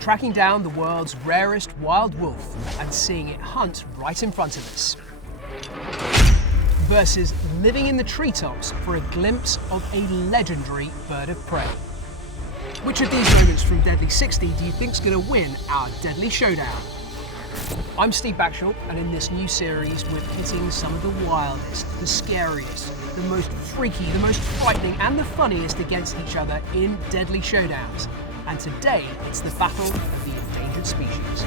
tracking down the world's rarest wild wolf and seeing it hunt right in front of us, versus living in the treetops for a glimpse of a legendary bird of prey. Which of these moments from Deadly 60 do you think's going to win our Deadly Showdown? I'm Steve Backshall, and in this new series we're pitting some of the wildest, the scariest, the most freaky, the most frightening and the funniest against each other in Deadly Showdowns. And today it's the battle of the endangered species.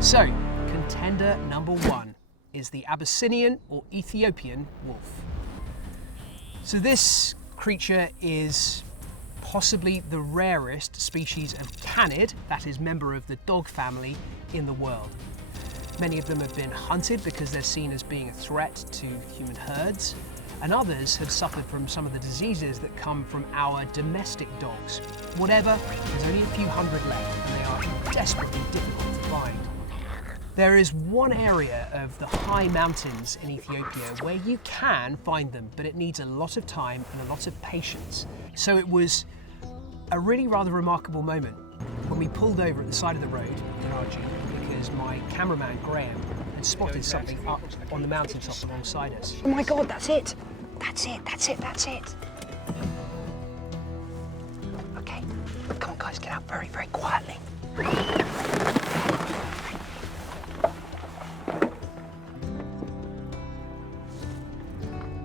So, contender number 1 is the Abyssinian or Ethiopian wolf. So this creature is possibly the rarest species of canid, that is member of the dog family, in the world. Many of them have been hunted because they're seen as being a threat to human herds, and others have suffered from some of the diseases that come from our domestic dogs. Whatever, there's only a few hundred left, and they are desperately difficult to find. There is one area of the high mountains in Ethiopia where you can find them, but it needs a lot of time and a lot of patience. So it was a really rather remarkable moment when we pulled over at the side of the road in our Jeep because my cameraman Graham had spotted something up on the mountaintop alongside us. Oh my God, that's it. That's it, that's it, that's it. Okay, come on guys, get out very, very quietly.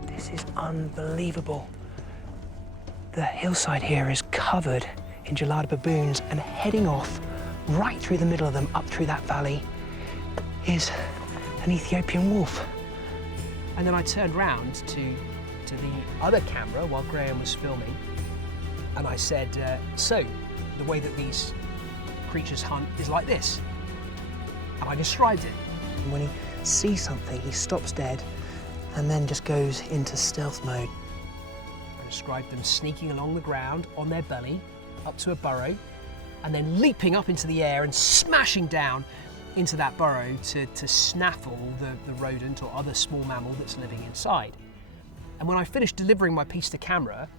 This is unbelievable. The hillside here is covered in gelada baboons, and heading off right through the middle of them, up through that valley, is an Ethiopian wolf. And then I turned round to the other camera while Graham was filming, and I said, so the way that these creatures hunt is like this. And I described it. And when he sees something, he stops dead and then just goes into stealth mode. I described them sneaking along the ground on their belly up to a burrow and then leaping up into the air and smashing down into that burrow to snaffle the rodent or other small mammal that's living inside. And when I finished delivering my piece to camera,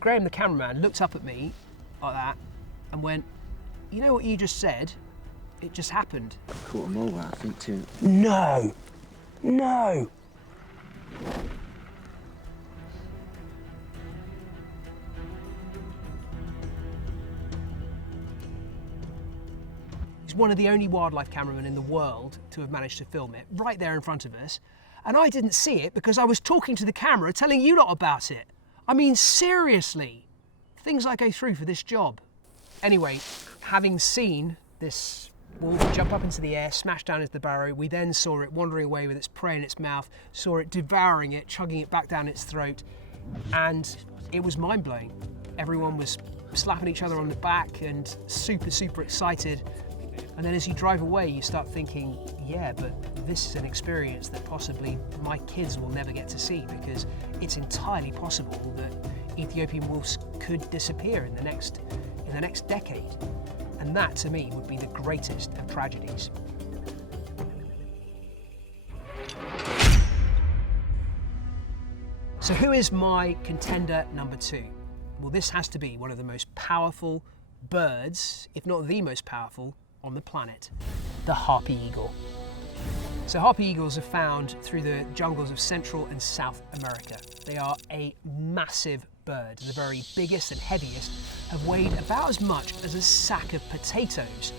Graham, the cameraman, looked up at me like that and went, "You know what you just said? It just happened." Caught them all, I think, too. No, no. He's one of the only wildlife cameramen in the world to have managed to film it right there in front of us. And I didn't see it because I was talking to the camera, telling you lot about it. I mean, seriously, things I go through for this job. Anyway, having seen this wolf jump up into the air, smash down into the burrow, we then saw it wandering away with its prey in its mouth, saw it devouring it, chugging it back down its throat, and it was mind-blowing. Everyone was slapping each other on the back and super, super excited. And then as you drive away, you start thinking, yeah, but this is an experience that possibly my kids will never get to see, because it's entirely possible that Ethiopian wolves could disappear in the next decade. And that, to me, would be the greatest of tragedies. So who is my contender number 2? Well, this has to be one of the most powerful birds, if not the most powerful, on the planet, the Harpy Eagle. So Harpy Eagles are found through the jungles of Central and South America. They are a massive bird. The very biggest and heaviest have weighed about as much as a sack of potatoes.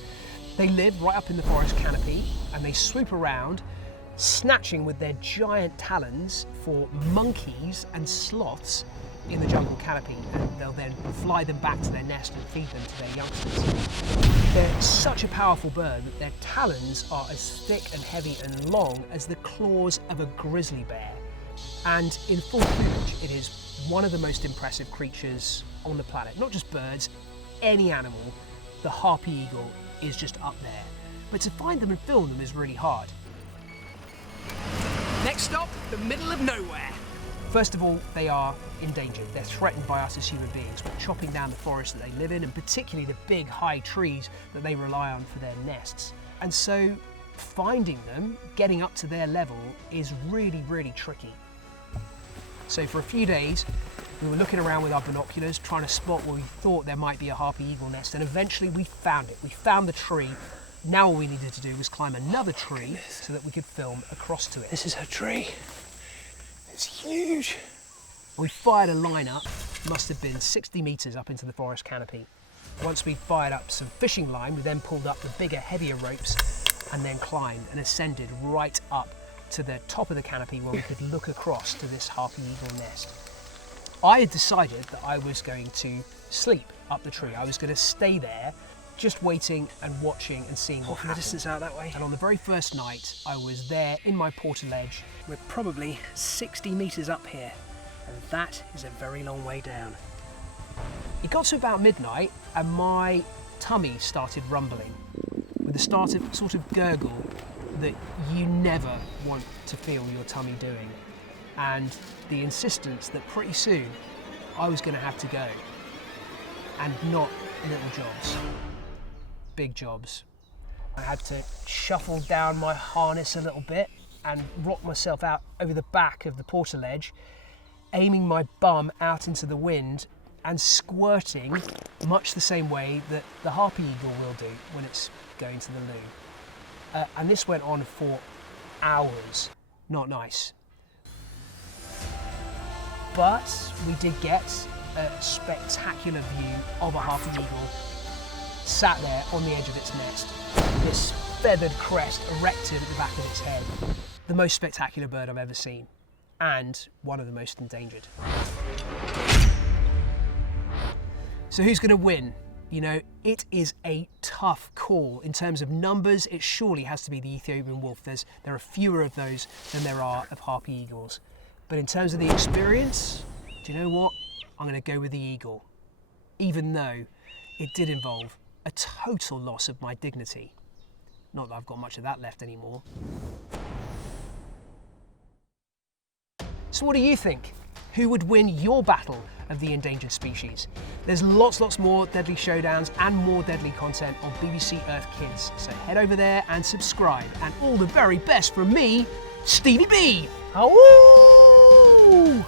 They live right up in the forest canopy, and they swoop around, snatching with their giant talons for monkeys and sloths in the jungle canopy, and they'll then fly them back to their nest and feed them to their youngsters. They're such a powerful bird that their talons are as thick and heavy and long as the claws of a grizzly bear. And in full plumage, it is one of the most impressive creatures on the planet. Not just birds, any animal, the Harpy Eagle is just up there. But to find them and film them is really hard. Next stop, the middle of nowhere. First of all, they are endangered. They're threatened by us as human beings. We're chopping down the forest that they live in, and particularly the big high trees that they rely on for their nests. And so finding them, getting up to their level, is really, really tricky. So for a few days, We were looking around with our binoculars, trying to spot where we thought there might be a Harpy Eagle nest, and eventually we found it. We found the tree. Now all we needed to do was climb another tree so that we could film across to it. This is her tree. It's huge. We fired a line up, must have been 60 metres up into the forest canopy. Once we'd fired up some fishing line, we then pulled up the bigger, heavier ropes and then climbed and ascended right up to the top of the canopy where we could look across to this Harpy Eagle nest. I had decided that I was going to sleep up the tree. I was going to stay there, just waiting and watching and seeing what From the happened. distance out that way. And on the very first night, I was there in my portaledge. We're probably 60 metres up here, and that is a very long way down. It got to about midnight and my tummy started rumbling with the start of sort of gurgle that you never want to feel your tummy doing, and the insistence that pretty soon I was going to have to go, and not little jobs, big jobs. I had to shuffle down my harness a little bit and rock myself out over the back of the portaledge, aiming my bum out into the wind and squirting much the same way that the Harpy Eagle will do when it's going to the loo. And this went on for hours. Not nice. But we did get a spectacular view of a Harpy Eagle sat there on the edge of its nest, this feathered crest erected at the back of its head. The most spectacular bird I've ever seen, and one of the most endangered. So who's going to win? You know, it is a tough call. In terms of numbers, it surely has to be the Ethiopian wolf. There are fewer of those than there are of Harpy Eagles. But in terms of the experience, do you know what? I'm going to go with the eagle, even though it did involve a total loss of my dignity. Not that I've got much of that left anymore. So what do you think? Who would win your battle of the endangered species? There's lots more Deadly Showdowns and more deadly content on BBC Earth Kids. So head over there and subscribe. And all the very best from me, Stevie B. Awoo!